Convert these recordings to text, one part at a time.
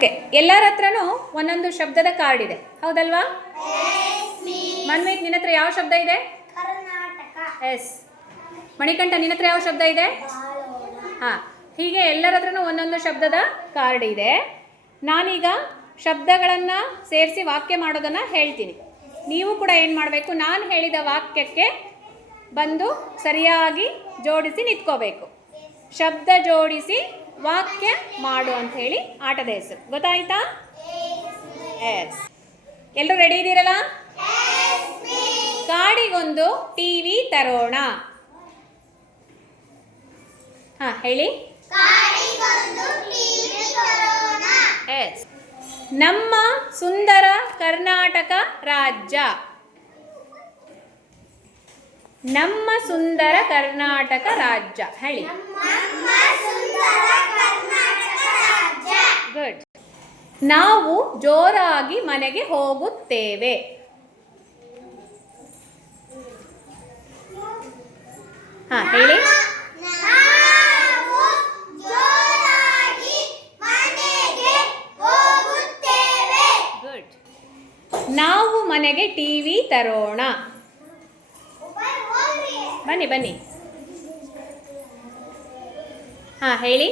Okay, ಎಲ್ಲರ ಹತ್ರನೂ ಒಂದೊಂದು ಶಬ್ದದ ಕಾರ್ಡ್ ಇದೆ, ಹೌದಲ್ವಾ? ಮನ್ವಿತ್, ನಿನ್ನ ಹತ್ರ ಯಾವ ಶಬ್ದ ಇದೆ? ಎಸ್. ಮಣಿಕಂಠ, ನಿನ್ನ ಹತ್ರ ಯಾವ ಶಬ್ದ ಇದೆ? ಹಾಂ, ಹೀಗೆ ಎಲ್ಲರ ಹತ್ರನೂ ಒಂದೊಂದು ಶಬ್ದದ ಕಾರ್ಡ್ ಇದೆ. ನಾನೀಗ ಶಬ್ದಗಳನ್ನು ಸೇರಿಸಿ ವಾಕ್ಯ ಮಾಡೋದನ್ನು ಹೇಳ್ತೀನಿ. ನೀವು ಕೂಡ ಏನು ಮಾಡಬೇಕು, ನಾನು ಹೇಳಿದ ವಾಕ್ಯಕ್ಕೆ ಬಂದು ಸರಿಯಾಗಿ ಜೋಡಿಸಿ ನಿಂತ್ಕೋಬೇಕು. ಶಬ್ದ ಜೋಡಿಸಿ ವಾಕ್ಯ ಮಾಡು ಅಂತ ಹೇಳಿ ಆಟದ ಹೆಸರು. ಗೊತ್ತಾಯ್ತಾ? ಎಸ್. ಎಲ್ಲರೂ ರೆಡಿ ಇದ್ದೀರಲ್ಲ? ಕಾಡಿಗೊಂದು ಟಿವಿ ತರೋಣ. ಹಾಂ, ಹೇಳಿ. ಎಸ್. ನಮ್ಮ ಸುಂದರ ಕರ್ನಾಟಕ ರಾಜ್ಯ. ನಮ್ಮ ಸುಂದರ ಕರ್ನಾಟಕ ರಾಜ್ಯ ಹೇಳಿ. ಗುಡ್. ನಾವು ಜೋರಾಗಿ ಮನೆಗೆ ಹೋಗುತ್ತೇವೆ. ಹಾಂ, ಹೇಳಿ. ಗುಡ್. ನಾವು ಮನೆಗೆ ಟಿವಿ ತರೋಣ. ಬನ್ನಿ ಬನ್ನಿ. ಹಾಂ, ಹೇಳಿ.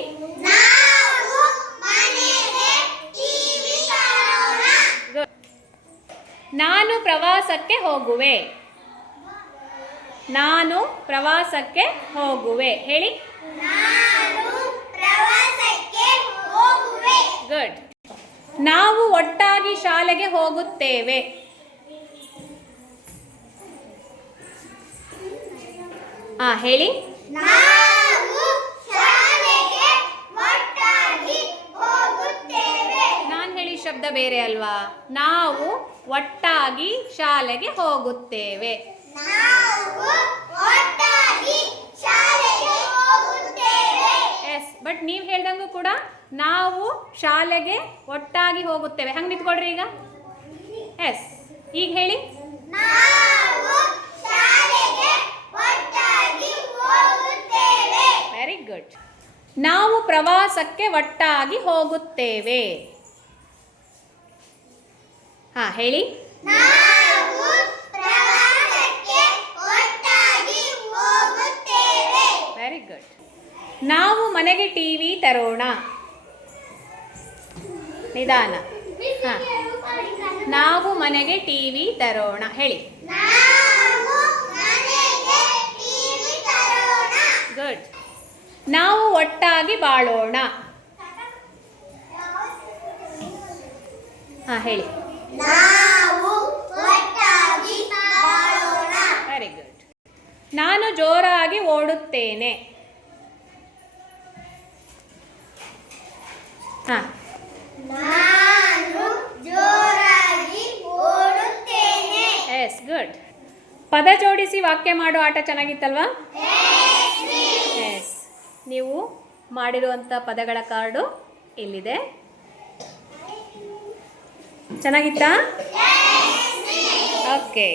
ನಾನು ಪ್ರವಾಸಕ್ಕೆ ಹೋಗುವೆ. ನಾನು ಪ್ರವಾಸಕ್ಕೆ ಹೋಗುವೆ ಹೇಳಿ. ಗುಡ್. ನಾವು ಒಟ್ಟಾಗಿ ಶಾಲೆಗೆ ಹೋಗುತ್ತೇವೆ. ಹಾಂ, ಹೇಳಿ. ನಾನು ಹೇಳಿ ಶಬ್ದ ಬೇರೆ ಅಲ್ವಾ? ನಾವು ಒಟ್ಟಾಗಿ ಶಾಲೆಗೆ ಹೋಗುತ್ತೇವೆ. ಎಸ್, ಬಟ್ ನೀವು ಹೇಳ್ದಂಗೂ ಕೂಡ ನಾವು ಶಾಲೆಗೆ ಒಟ್ಟಾಗಿ ಹೋಗುತ್ತೇವೆ ಹಂಗೆ ನಿಂತ್ಕೊಳ್ರಿ ಈಗ. ಎಸ್, ಈಗ ಹೇಳಿ. Very good. ನಾವು ಪ್ರವಾಸಕ್ಕೆ ಒಟ್ಟಾಗಿ ಹೋಗುತ್ತೇವೆ. ಹಾಂ, ಹೇಳಿ. Very good. ನಾವು ಮನೆಗೆ ಟಿವಿ ತರೋಣ. ನಿಧಾನ. ಹಾಂ, ನಾವು ಮನೆಗೆ ಟಿವಿ ತರೋಣ ಹೇಳಿ. ಗುಡ್. ನಾವು ಒಟ್ಟಾಗಿ ಬಾಳೋಣ. ಹಾಂ, ಹೇಳಿ. Very good. ನಾನು ಜೋರಾಗಿ ಓಡುತ್ತೇನೆ. ಹಾಂ, ಎಸ್, ಗುಡ್. ಪದ ಜೋಡಿಸಿ ವಾಕ್ಯ ಮಾಡೋ ಆಟ ಚೆನ್ನಾಗಿತ್ತಲ್ವಾ? ಎಸ್. ನೀವು ಮಾಡಿರುವಂಥ ಪದಗಳ ಕಾರ್ಡು ಇಲ್ಲಿದೆ. ಚೆನ್ನಾಗಿತ್ತಾ? ಓಕೆ.